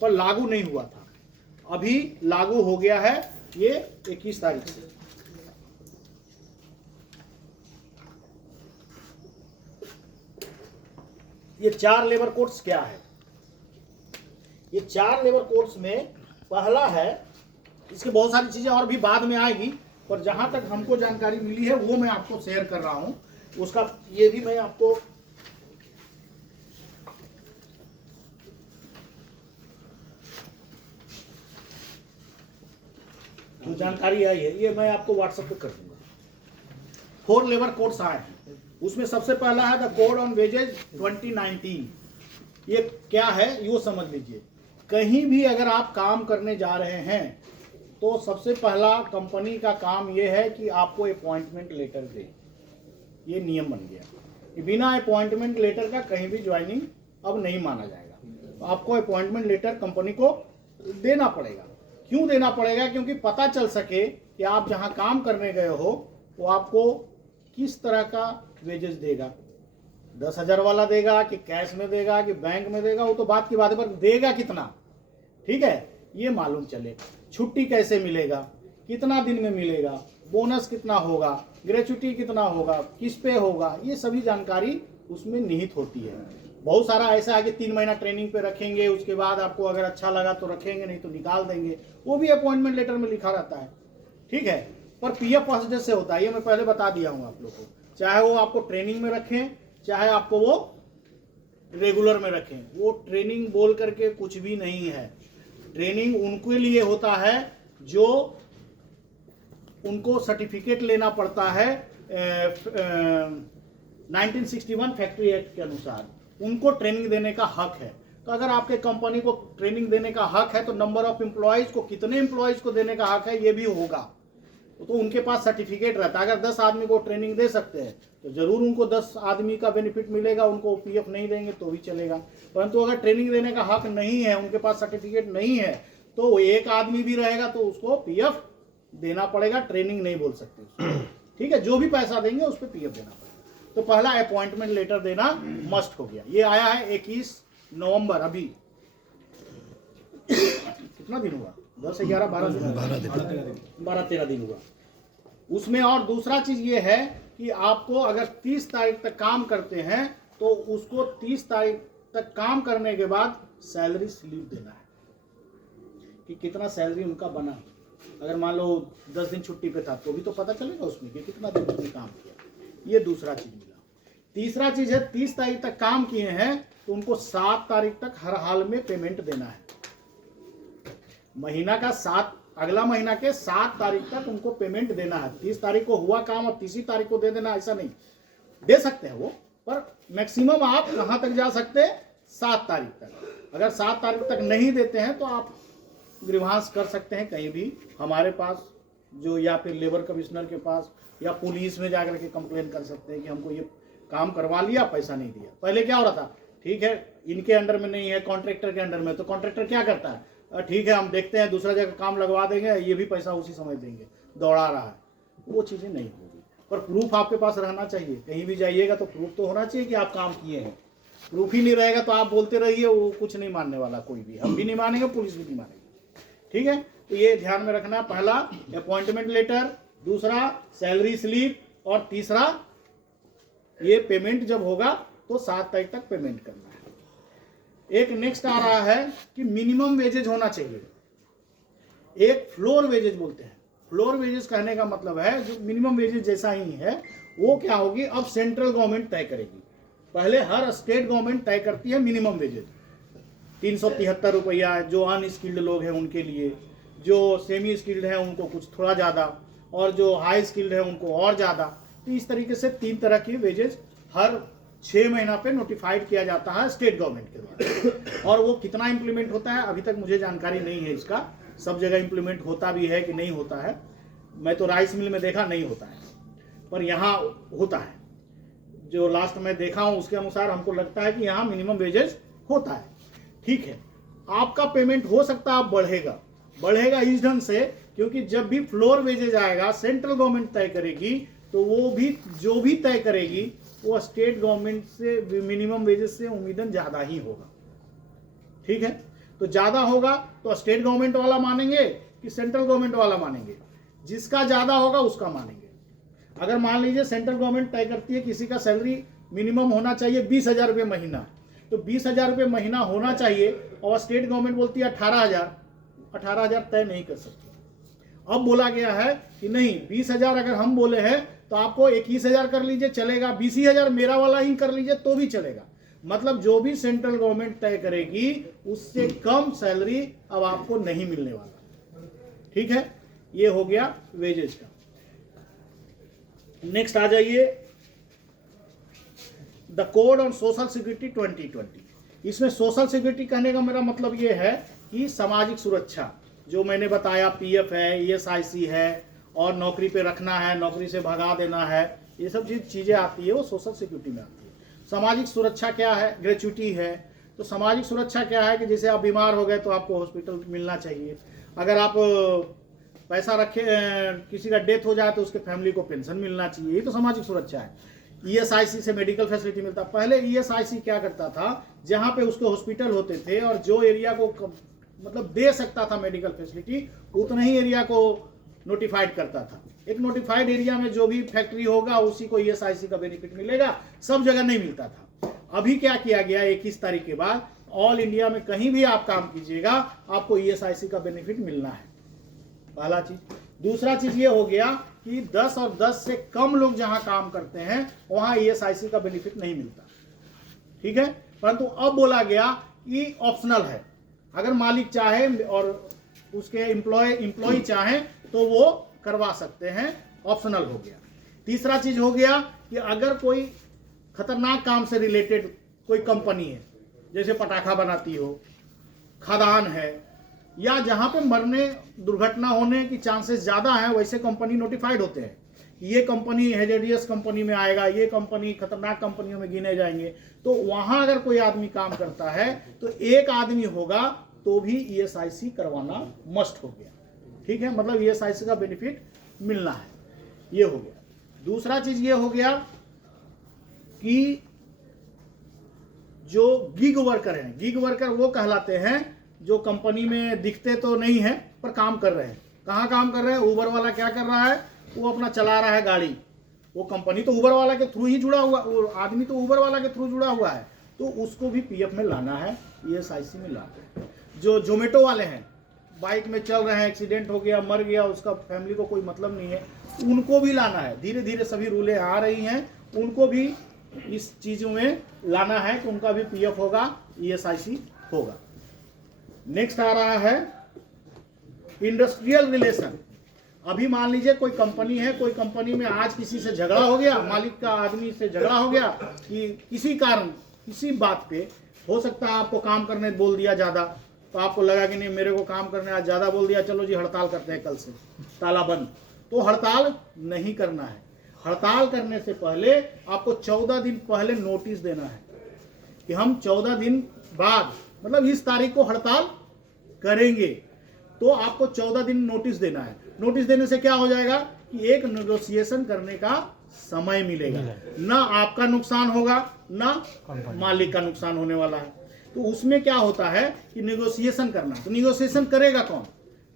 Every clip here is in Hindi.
पर लागू नहीं हुआ था। अभी लागू हो गया है ये 21 तारीख से। ये 4 लेबर कोड्स क्या है? ये 4 लेबर कोड्स में पहला है, इसकी बहुत सारी चीजें और भी बाद में आएगी, पर जहां तक हमको जानकारी मिली है वो मैं आपको शेयर कर रहा हूं। उसका ये भी मैं आपको जो जानकारी आई है ये मैं आपको व्हाट्सएप पे कर दूंगा। 4 लेबर कोड्स आए हैं, उसमें सबसे पहला है द कोड ऑन वेजेज 2019। ये क्या है ये समझ लीजिए। कहीं भी अगर आप काम करने जा रहे हैं तो सबसे पहला कंपनी का काम ये है कि आपको अपॉइंटमेंट लेटर दे। ये नियम बन गया कि बिना अपॉइंटमेंट लेटर का कहीं भी ज्वाइनिंग अब नहीं माना जाएगा। तो आपको अपॉइंटमेंट लेटर कंपनी को देना पड़ेगा। क्यों देना पड़ेगा? क्योंकि पता चल सके कि आप जहां काम करने गए हो वो आपको किस तरह का वेजेस देगा। 10,000 वाला देगा कि कैश में देगा कि बैंक में देगा, वो तो बात की बात है, पर देगा कितना, ठीक है, ये मालूम चले। छुट्टी कैसे मिलेगा, कितना दिन में मिलेगा, बोनस कितना होगा, ग्रेचुटी कितना होगा, किस पे होगा, ये सभी जानकारी उसमें निहित होती है। बहुत सारा ऐसा है कि 3 महीना ट्रेनिंग पे रखेंगे, उसके बाद आपको अगर अच्छा लगा तो रखेंगे, नहीं तो निकाल देंगे, वो भी अपॉइंटमेंट लेटर में लिखा रहता है, ठीक है। पर पीएफ परसेंटेज से होता है, ये मैं पहले बता दिया हूँ आप लोग को। चाहे वो आपको ट्रेनिंग में रखें, चाहे आपको वो रेगुलर में रखें, वो ट्रेनिंग बोल करके कुछ भी नहीं है। ट्रेनिंग उनके लिए होता है जो उनको सर्टिफिकेट लेना पड़ता है 1961 फैक्ट्री एक्ट के अनुसार, उनको ट्रेनिंग देने का हक है। तो अगर आपके कंपनी को ट्रेनिंग देने का हक है तो नंबर ऑफ एम्प्लॉयज को, कितने एम्प्लॉयज को देने का हक है ये भी होगा। तो उनके पास सर्टिफिकेट रहता है। अगर 10 आदमी को ट्रेनिंग दे सकते हैं तो जरूर उनको 10 आदमी का बेनिफिट मिलेगा, उनको पीएफ नहीं देंगे तो भी चलेगा। परंतु अगर ट्रेनिंग देने का हक नहीं है, उनके पास सर्टिफिकेट नहीं है, तो एक आदमी भी रहेगा तो उसको पीएफ देना पड़ेगा, ट्रेनिंग नहीं बोल सकते, ठीक है। जो भी पैसा देंगे उस पर पीएफ देना पड़ेगा। तो पहला अपॉइंटमेंट लेटर देना मस्ट हो गया। ये आया है 21 नवंबर। अभी कितना दिन हुआ? 10, 11, 12 दिन, 12-13 दिन हुआ उसमें। और दूसरा चीज ये है कि आपको अगर 30 तारीख तक काम करते हैं तो उसको 30 तारीख तक काम करने के बाद सैलरी स्लिप देना है कि कितना सैलरी उनका बना। अगर मान लो 10 दिन छुट्टी पे था तो भी तो पता चलेगा उसमें कि कितना दिन उसने काम किया। ये दूसरा चीज मिला। तीसरा चीज है 30 तारीख तक काम किए हैं तो उनको 7 तारीख तक हर हाल में पेमेंट देना है। महीना का 7, अगला महीना के 7 तारीख तक उनको पेमेंट देना है। 30 तारीख को हुआ काम और 30 तारीख को दे देना, ऐसा नहीं। दे सकते हैं वो, पर मैक्सिमम आप कहां तक जा सकते हैं? 7 तारीख तक। अगर 7 तारीख तक नहीं देते हैं तो आप ग्रीवांस कर सकते हैं कहीं भी, हमारे पास जो, या फिर लेबर कमिश्नर के पास, या पुलिस में जाकर के कंप्लेन कर सकते हैं कि हमको ये काम करवा लिया, पैसा नहीं दिया। पहले क्या हो रहा था, ठीक है इनके अंडर में नहीं है, कॉन्ट्रैक्टर के अंडर में, तो कॉन्ट्रैक्टर क्या करता है, ठीक है हम देखते हैं दूसरा जगह काम लगवा देंगे, ये भी पैसा उसी समय देंगे, दौड़ा रहा है। वो चीज़ें नहीं होगी, पर प्रूफ आपके पास रहना चाहिए। कहीं भी जाइएगा तो प्रूफ तो होना चाहिए कि आप काम किए हैं। प्रूफ ही नहीं रहेगा तो आप बोलते रहिए, वो कुछ नहीं मानने वाला कोई भी। हम भी नहीं मानेंगे, पुलिस भी नहीं मानेगी, ठीक है। तो ये ध्यान में रखना, पहला अपॉइंटमेंट लेटर, दूसरा सैलरी स्लिप, और तीसरा ये पेमेंट जब होगा तो 7 तारीख तक पेमेंट करना है। एक नेक्स्ट आ रहा है कि मिनिमम वेजेज होना चाहिए। एक फ्लोर वेजेज बोलते हैं। फ्लोर वेजेज कहने का मतलब है जो मिनिमम वेजेज जैसा ही है, वो क्या होगी, अब सेंट्रल गवर्नमेंट तय करेगी। पहले हर स्टेट गवर्नमेंट तय करती है मिनिमम वेजेज 373 रुपया, जो अनस्किल्ड लोग हैं उनके लिए, जो सेमी स्किल्ड है उनको कुछ थोड़ा ज़्यादा, और जो हाई स्किल्ड है उनको और ज़्यादा। तो इस तरीके से 3 तरह की वेजेज हर 6 महीना पे नोटिफाइड किया जाता है स्टेट गवर्नमेंट के द्वारा। और वो कितना इम्प्लीमेंट होता है अभी तक मुझे जानकारी नहीं है इसका, सब जगह इम्प्लीमेंट होता भी है कि नहीं होता है। मैं तो राइस मिल में देखा नहीं होता है, पर यहाँ होता है। जो लास्ट में देखा हूँ उसके अनुसार हमको लगता है कि यहाँ मिनिमम वेजेज होता है, ठीक है। आपका पेमेंट हो सकता है बढ़ेगा इस ढंग से, क्योंकि जब भी फ्लोर वेजेज आएगा सेंट्रल गवर्नमेंट तय करेगी, तो वो भी जो भी तय करेगी वो स्टेट गवर्नमेंट से मिनिमम वेजेस से उम्मीदन ज़्यादा ही होगा, ठीक है। तो ज़्यादा होगा तो स्टेट गवर्नमेंट वाला मानेंगे कि सेंट्रल गवर्नमेंट वाला मानेंगे? जिसका ज़्यादा होगा उसका मानेंगे। अगर मान लीजिए सेंट्रल गवर्नमेंट तय करती है किसी का सैलरी मिनिमम होना चाहिए 20,000 रुपये महीना, तो 20,000 रुपये महीना होना चाहिए, और स्टेट गवर्नमेंट बोलती है 18,000 तय नहीं कर सकती। अब बोला गया है कि नहीं, 20,000 अगर हम बोले हैं तो आपको 21,000 कर लीजिए चलेगा, 20,000 मेरा वाला ही कर लीजिए तो भी चलेगा। मतलब जो भी सेंट्रल गवर्नमेंट तय करेगी उससे कम सैलरी अब आपको नहीं मिलने वाला। ठीक है, ये हो गया वेजेस का। नेक्स्ट आ जाइए, the code on social security 2020। इसमें सोशल सिक्योरिटी कहने का मेरा मतलब ये है कि सामाजिक सुरक्षा, जो मैंने बताया पीएफ है, ईएसआईसी है, और नौकरी पे रखना है, नौकरी से भगा देना है, ये सब चीज़ें आती है वो सोशल सिक्योरिटी में आती है। सामाजिक सुरक्षा क्या है? ग्रेच्युटी है। तो सामाजिक सुरक्षा क्या है कि जैसे आप बीमार हो गए तो आपको हॉस्पिटल मिलना चाहिए, अगर आप पैसा रखे, किसी का डेथ हो जाए तो उसके फैमिली को पेंशन मिलना चाहिए, ये तो सामाजिक सुरक्षा है। ईएसआईसी से मेडिकल फैसिलिटी मिलता। पहले ईएसआईसी क्या करता था, जहाँ पे उसके हॉस्पिटल होते थे और जो एरिया को मतलब दे सकता था मेडिकल फैसिलिटी, उतना ही एरिया को नोटिफाइड करता था। एक नोटिफाइड एरिया में जो भी फैक्ट्री होगा उसी को ईएसआईसी का बेनिफिट मिलेगा, सब जगह नहीं मिलता था। अभी क्या किया गया, 21 तारीख के बाद ऑल इंडिया में कहीं भी आप काम कीजिएगा आपको ईएसआईसी का बेनिफिट मिलना है, पहला चीज। दूसरा चीज ये हो गया कि 10 और 10 से कम लोग जहां काम करते हैं वहां ईएसआईसी का बेनिफिट नहीं मिलता। ठीक है, परंतु अब बोला गया कि ऑप्शनल है, अगर मालिक चाहे और उसके एम्प्लॉय चाहे तो वो करवा सकते हैं, ऑप्शनल हो गया। तीसरा चीज हो गया कि अगर कोई खतरनाक काम से रिलेटेड कोई कंपनी है, जैसे पटाखा बनाती हो, खदान है, या जहां पे मरने दुर्घटना होने की चांसेस ज्यादा है, वैसे कंपनी नोटिफाइड होते हैं कि ये कंपनी हेजेडियस कंपनी में आएगा, ये कंपनी खतरनाक कंपनियों में गिने जाएंगे। तो वहां अगर कोई आदमी काम करता है तो एक आदमी होगा तो भी ईएसआईसी करवाना मस्ट हो गया। ठीक है, मतलब ईएसआईसी का बेनिफिट मिलना है, ये हो गया। दूसरा चीज ये हो गया कि जो गिग वर्कर हैं, गिग वर्कर वो कहलाते हैं जो कंपनी में दिखते तो नहीं है पर काम कर रहे हैं। कहाँ काम कर रहे हैं? ऊबर वाला क्या कर रहा है, वो अपना चला रहा है गाड़ी, वो कंपनी तो ऊबर वाला के थ्रू ही जुड़ा हुआ, वो आदमी तो ऊबर वाला के थ्रू जुड़ा हुआ है, तो उसको भी पीएफ में लाना है, ईएसआईसी में लाना है। जो जोमेटो वाले हैं, बाइक में चल रहे हैं, एक्सीडेंट हो गया, मर गया, उसका फैमिली को कोई मतलब नहीं है, उनको भी लाना है। धीरे धीरे सभी रूलें आ रही हैं, उनको भी इस चीज़ों में लाना है कि उनका भी पीएफ होगा, ईएसआईसी होगा। नेक्स्ट आ रहा है इंडस्ट्रियल रिलेशन। अभी मान लीजिए कोई कंपनी है, कोई कंपनी में आज किसी से झगड़ा हो गया, मालिक का आदमी से झगड़ा हो गया कि किसी कारण, किसी बात पे, हो सकता है आपको काम करने बोल दिया ज़्यादा, तो आपको लगा कि नहीं मेरे को काम करने आज ज़्यादा बोल दिया, चलो जी हड़ताल करते हैं, कल से ताला बंद। तो हड़ताल नहीं करना है। हड़ताल करने से पहले आपको 14 दिन पहले नोटिस देना है कि हम 14 दिन बाद, मतलब इस तारीख को हड़ताल करेंगे, तो आपको 14 दिन नोटिस देना है। नोटिस देने से क्या हो जाएगा कि एक नेगोशिएशन करने का समय मिलेगा, ना आपका नुकसान होगा ना मालिक का नुकसान होने वाला है। तो उसमें क्या होता है कि नेगोशिएशन करना, तो नेगोशिएशन करेगा कौन?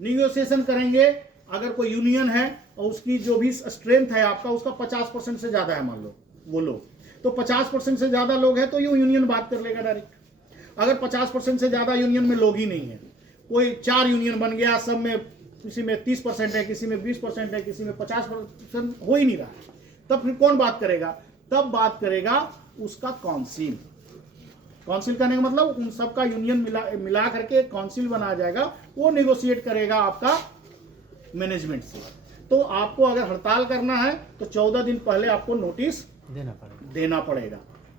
नेगोशिएशन करेंगे अगर कोई यूनियन है और उसकी जो भी स्ट्रेंथ है आपका, उसका 50% से ज्यादा है, मान लो वो लोग, तो 50% से ज्यादा लोग हैं तो ये यूनियन बात कर लेगा डायरेक्ट। अगर 50% से ज्यादा यूनियन में लोग ही नहीं है, कोई 4 यूनियन बन गया, सब में किसी में 30% है, किसी में 20% है, किसी में 50% हो ही नहीं रहा, तब फिर कौन बात करेगा? तब बात करेगा उसका काउंसिल। काउंसिल करने का मतलब उन सबका यूनियन मिला करके एक काउंसिल बनाया जाएगा, वो नेगोशिएट करेगा आपका मैनेजमेंट से। तो आपको अगर हड़ताल करना है तो 14 दिन पहले आपको नोटिस देना पड़ेगा,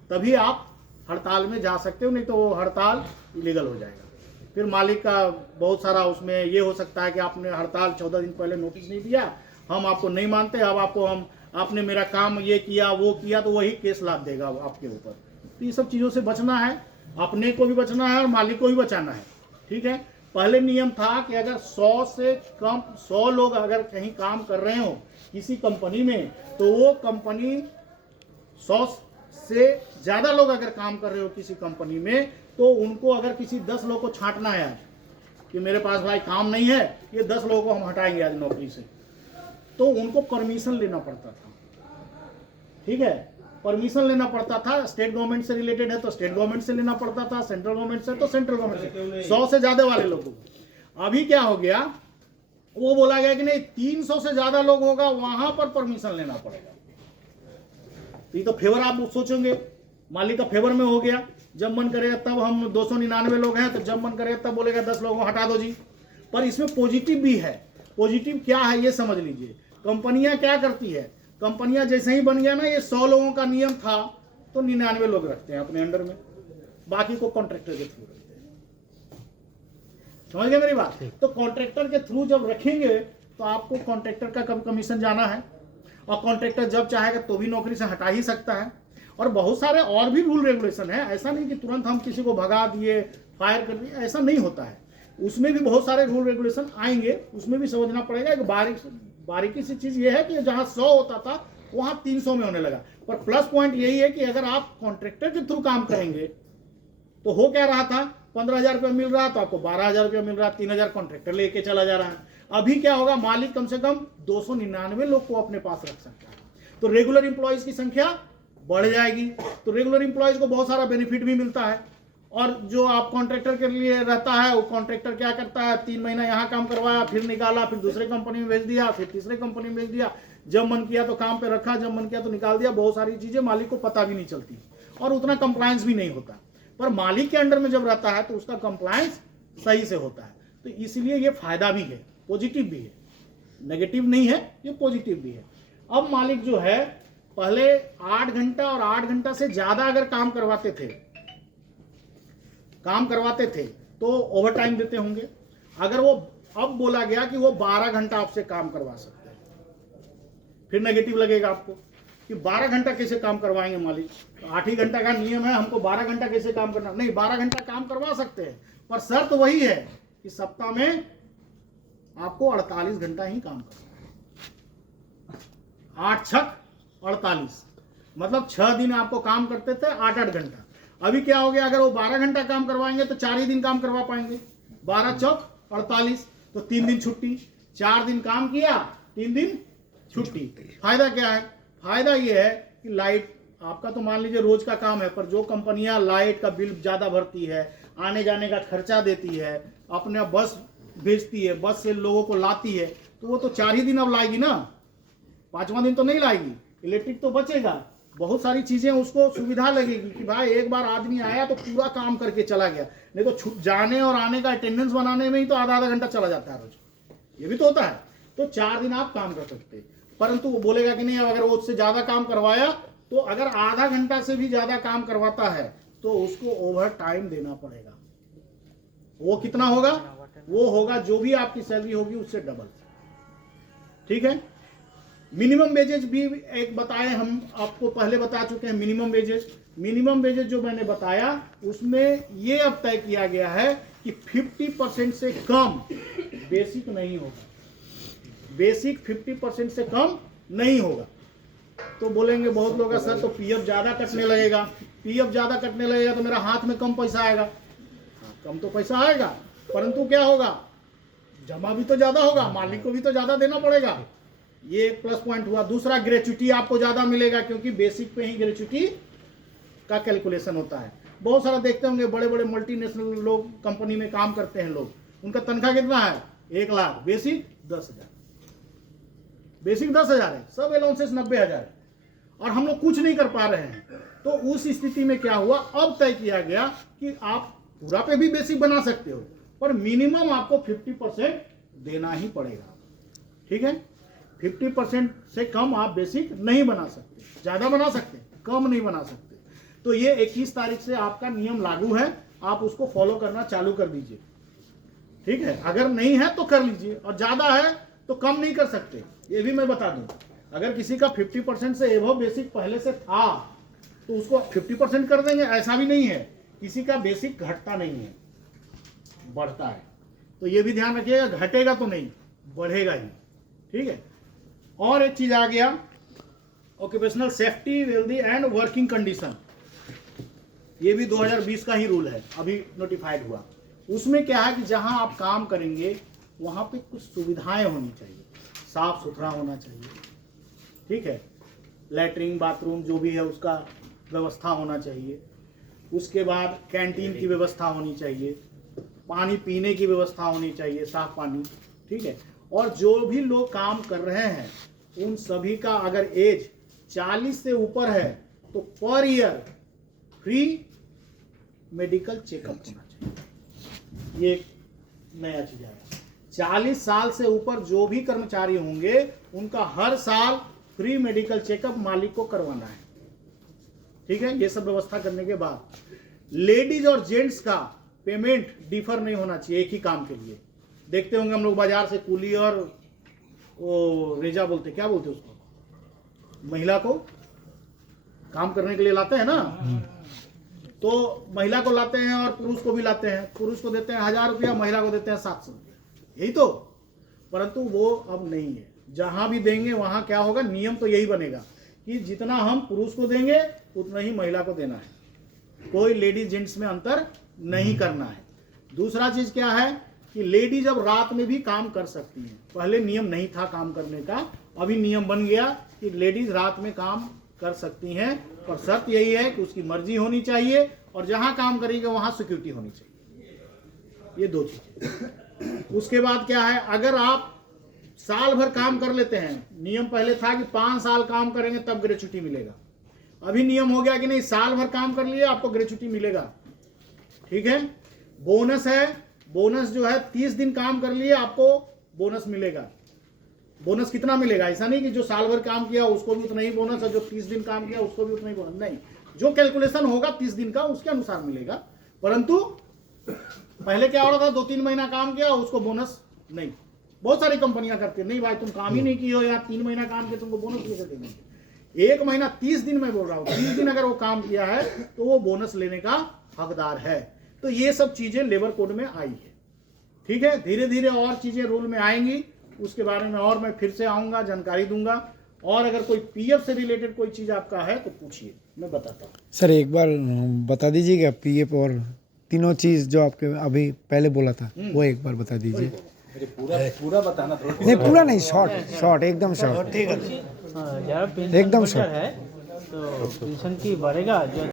तभी आप हड़ताल में जा सकते हो, नहीं तो वो हड़ताल इलीगल हो जाएगा। फिर मालिक का बहुत सारा उसमें ये हो सकता है कि आपने हड़ताल 14 दिन पहले नोटिस नहीं दिया, हम आपको नहीं मानते, अब आपको आपने मेरा काम ये किया वो किया, तो वही केस लाद देगा आपके ऊपर। तो ये सब चीज़ों से बचना है, अपने को भी बचना है और मालिक को भी बचाना है। ठीक है, पहले नियम था कि अगर 100 से कम 100 लोग अगर कहीं काम कर रहे हो किसी कंपनी में, तो वो कंपनी 100 से ज़्यादा लोग अगर काम कर रहे हो किसी कंपनी में, तो उनको अगर किसी 10 लोग को छांटना है कि मेरे पास भाई काम नहीं है, ये 10 लोगों को हम हटाएंगे आज नौकरी से, तो उनको परमिशन लेना पड़ता था। ठीक है, परमिशन लेना पड़ता था। स्टेट गवर्नमेंट से रिलेटेड है तो स्टेट गवर्नमेंट से लेना पड़ता था, सेंट्रल गवर्नमेंट से तो सेंट्रल गवर्नमेंट से, 100 से ज्यादा वाले लोगों को। अभी क्या हो गया, वो बोला गया कि नहीं 300 से ज्यादा लोग होगा वहां पर परमिशन लेना पड़ेगा। ये तो फेवर आप सोचेंगे, मालिक का फेवर में हो गया। जब मन करेगा तब, हम 299 लोग हैं तो जब मन करेगा तब बोलेगा 10 लोगों को हटा दो जी। पर इसमें पॉजिटिव भी है। पॉजिटिव क्या है ये समझ लीजिए। कंपनियां क्या करती है, कंपनियां जैसे ही बन गया ना, ये 100 लोगों का नियम था तो 99 लोग रखते हैं अपने अंडर में, बाकी को कॉन्ट्रैक्टर के थ्रू रखते हैं। समझ गए मेरी बात? तो कॉन्ट्रैक्टर के थ्रू जब रखेंगे तो आपको कॉन्ट्रैक्टर का कमीशन जाना है, और कॉन्ट्रैक्टर जब चाहेगा तो भी नौकरी से हटा ही सकता है। और बहुत सारे और भी रूल रेगुलेशन है, ऐसा नहीं कि तुरंत हम किसी को भगा दिए, फायर कर दिए, ऐसा नहीं होता है। उसमें भी बहुत सारे रूल रेगुलेशन आएंगे, उसमें भी समझना पड़ेगा। एक बारीकी सी चीज ये है कि जहां 100 होता था वहां 300 में होने लगा। पर प्लस पॉइंट यही है कि अगर आप कॉन्ट्रैक्टर के थ्रू काम करेंगे तो हो क्या रहा था, 15,000 रुपया मिल रहा तो आपको 12,000 रुपया मिल रहा, 3,000 कॉन्ट्रैक्टर लेके चला जा रहा है। अभी क्या होगा, मालिक कम से कम 299 लोग को अपने पास रख सकता है, तो रेगुलर इंप्लॉइज की संख्या बढ़ जाएगी। तो रेगुलर इंप्लॉइज को बहुत सारा बेनिफिट भी मिलता है। और जो आप कॉन्ट्रैक्टर के लिए रहता है, वो कॉन्ट्रैक्टर क्या करता है, 3 महीना यहाँ काम करवाया, फिर निकाला, फिर दूसरे कंपनी में भेज दिया, फिर तीसरे कंपनी में भेज दिया, जब मन किया तो काम पे रखा, जब मन किया तो निकाल दिया। बहुत सारी चीजें मालिक को पता भी नहीं चलती और उतना कंप्लायंस भी नहीं होता। पर मालिक के अंडर में जब रहता है तो उसका कंप्लायंस सही से होता है। तो इसलिए ये फायदा भी है, पॉजिटिव भी है, नेगेटिव नहीं है, ये पॉजिटिव भी है। अब मालिक जो है, पहले 8 घंटा और 8 घंटा से ज्यादा अगर काम करवाते थे तो ओवर टाइम देते होंगे। अगर वो अब बोला गया कि वो 12 घंटा आपसे काम करवा सकते हैं, फिर नेगेटिव लगेगा आपको कि 12 घंटा कैसे काम करवाएंगे मालिक, 8 ही घंटा का नियम है, हमको 12 घंटा कैसे काम करना। नहीं, 12 घंटा काम करवा सकते हैं, पर शर्त तो वही है कि सप्ताह में आपको 48 घंटा ही काम करना है। 8 छक 48, मतलब 6 दिन आपको काम करते थे 8-8 घंटा। अभी क्या हो गया, अगर वो 12 घंटा काम करवाएंगे तो 4 ही दिन काम करवा पाएंगे, 12 चौक 48, तो 3 दिन छुट्टी। 4 दिन काम किया, 3 दिन छुट्टी। फायदा क्या है, फायदा ये है कि लाइट आपका तो मान लीजिए रोज का काम है, पर जो कंपनियां लाइट का बिल ज्यादा भरती है, आने जाने का खर्चा देती है, अपने बस भेजती है, बस से लोगों को लाती है, तो वो तो 4 ही दिन अब लाएगी ना, 5वां दिन तो नहीं लाएगी। इलेक्ट्रिक तो बचेगा, बहुत सारी चीजें उसको सुविधा लगेगी कि भाई एक बार आदमी आया तो पूरा काम करके चला गया। नहीं तो जाने और आने का अटेंडेंस बनाने में ही तो आधा घंटा चला जाता है रोज, ये भी तो होता है। तो 4 दिन आप काम कर सकते हैं, परंतु वो बोलेगा कि नहीं, अगर वो उससे ज्यादा काम करवाया तो अगर आधा घंटा से भी ज्यादा काम करवाता है तो उसको ओवर टाइम देना पड़ेगा। वो कितना होगा, वो होगा जो भी आपकी सैलरी होगी उससे डबल। ठीक है, मिनिमम वेजेज भी एक बताए, हम आपको पहले बता चुके हैं मिनिमम वेजेज जो मैंने बताया उसमें ये अब तय किया गया है कि 50% से कम बेसिक नहीं होगा, बेसिक 50% से कम नहीं होगा। तो बोलेंगे बहुत लोग, सर तो पीएफ ज्यादा कटने लगेगा, पीएफ ज्यादा कटने लगेगा तो मेरा हाथ में कम पैसा आएगा। हाँ, कम तो पैसा आएगा, परंतु क्या होगा, जमा भी तो ज्यादा होगा, मालिक को भी तो ज्यादा देना पड़ेगा। ये एक प्लस पॉइंट हुआ। दूसरा, ग्रेच्युटी आपको ज्यादा मिलेगा, क्योंकि बेसिक पे ही ग्रेच्युटी का कैलकुलेशन होता है। बहुत सारा देखते होंगे, बड़े बड़े मल्टीनेशनल लोग कंपनी में काम करते हैं लोग, उनका तनख्वाह कितना है, 1 लाख, बेसिक 10,000, बेसिक 10,000 है, सब अलाउंसेस 90,000 है, और हम लोग कुछ नहीं कर पा रहे हैं। तो उस स्थिति में क्या हुआ, अब तय किया गया कि आप पूरा पे भी बेसिक बना सकते हो, पर मिनिमम आपको 50% देना ही पड़ेगा। ठीक है, 50% से कम आप बेसिक नहीं बना सकते, ज्यादा बना सकते, कम नहीं बना सकते। तो ये 21 तारीख से आपका नियम लागू है, आप उसको फॉलो करना चालू कर दीजिए। ठीक है, अगर नहीं है तो कर लीजिए, और ज्यादा है तो कम नहीं कर सकते, ये भी मैं बता दूं। अगर किसी का 50% से एबव बेसिक पहले से था तो उसको 50% कर देंगे, ऐसा भी नहीं है। किसी का बेसिक घटता नहीं है, बढ़ता है। तो ये भी ध्यान रखिएगा, घटेगा तो नहीं, बढ़ेगा ही। ठीक है, और एक चीज आ गया occupational safety, wealthy and working condition, ये भी 2020 का ही रूल है, अभी नोटिफाइड हुआ। उसमें क्या है कि जहां आप काम करेंगे वहां पे कुछ सुविधाएं होनी चाहिए, साफ सुथरा होना चाहिए, ठीक है, लैट्रिन बाथरूम जो भी है उसका व्यवस्था होना चाहिए। उसके बाद कैंटीन की व्यवस्था होनी चाहिए, पानी पीने की व्यवस्था होनी चाहिए, साफ पानी, ठीक है। और जो भी लोग काम कर रहे हैं उन सभी का अगर एज 40 से ऊपर है तो per year free medical checkup होना चाहिए। ये एक नया चीज आया। 40 साल से ऊपर जो भी कर्मचारी होंगे उनका हर साल फ्री मेडिकल चेकअप मालिक को करवाना है, ठीक है। ये सब व्यवस्था करने के बाद लेडीज और जेंट्स का पेमेंट डिफर नहीं होना चाहिए एक ही काम के लिए। देखते होंगे हम लोग बाजार से कूली और वो रेजा बोलते, क्या बोलते उसको, महिला को काम करने के लिए लाते हैं ना, तो महिला को लाते हैं और पुरुष को भी लाते हैं। पुरुष को देते हैं 1000 रुपया, महिला को देते हैं 700 रुपया, यही तो। परंतु वो अब नहीं है, जहां भी देंगे वहां क्या होगा, नियम तो यही बनेगा कि जितना हम पुरुष को देंगे उतना ही महिला को देना है, कोई लेडीज जेंट्स में अंतर नहीं करना है। दूसरा चीज क्या है कि लेडीज अब रात में भी काम कर सकती हैं। पहले नियम नहीं था काम करने का, अभी नियम बन गया कि लेडीज रात में काम कर सकती हैं, और शर्त यही है कि उसकी मर्जी होनी चाहिए और जहां काम करेगी वहां सिक्योरिटी होनी चाहिए। ये दो चीजें। उसके बाद क्या है, अगर आप साल भर काम कर लेते हैं, नियम पहले था कि 5 साल काम करेंगे तब ग्रेच्युटी मिलेगा, अभी नियम हो गया कि नहीं, साल भर काम कर लिए आपको ग्रेच्युटी मिलेगा, ठीक है। बोनस है, बोनस जो है 30 दिन काम कर लिए आपको बोनस मिलेगा। बोनस कितना मिलेगा, ऐसा नहीं कि जो साल भर काम किया उसको भी उतना ही बोनस है, जो 30 दिन काम किया उसको भी उतना ही बोनस, नहीं, जो कैलकुलेशन होगा 30 दिन का उसके अनुसार मिलेगा। परंतु पहले क्या हो रहा था, 2-3 महीना काम किया उसको बोनस नहीं, बहुत सारी कंपनियां करती है, नहीं भाई तुम काम ही नहीं किए हो या 3 महीना काम किया तुमको बोनस लेकर देंगे। 1 महीना 30 दिन में बोल रहा हूँ, 30 दिन अगर वो काम किया है तो वो बोनस लेने का हकदार है। तो ये सब चीजें लेबर कोड में आई है, ठीक है। धीरे धीरे और चीजें रूल में आएंगी, उसके बारे में और मैं फिर से आऊंगा, जानकारी दूंगा। और अगर कोई पीएफ से रिलेटेड कोई चीज आपका है तो पूछिए, मैं बताता हूँ। सर एक बार बता दीजिएगा पीएफ और तीनों चीज जो आपके अभी पहले बोला था वो एक बार बता दीजिए। पूरा बताना थोड़ा, नहीं पूरा नहीं, शॉर्ट एकदम शॉर्ट, ज़्यादा पेंशन एकदम बढ़ है तो पेंशन की बढ़ेगा जो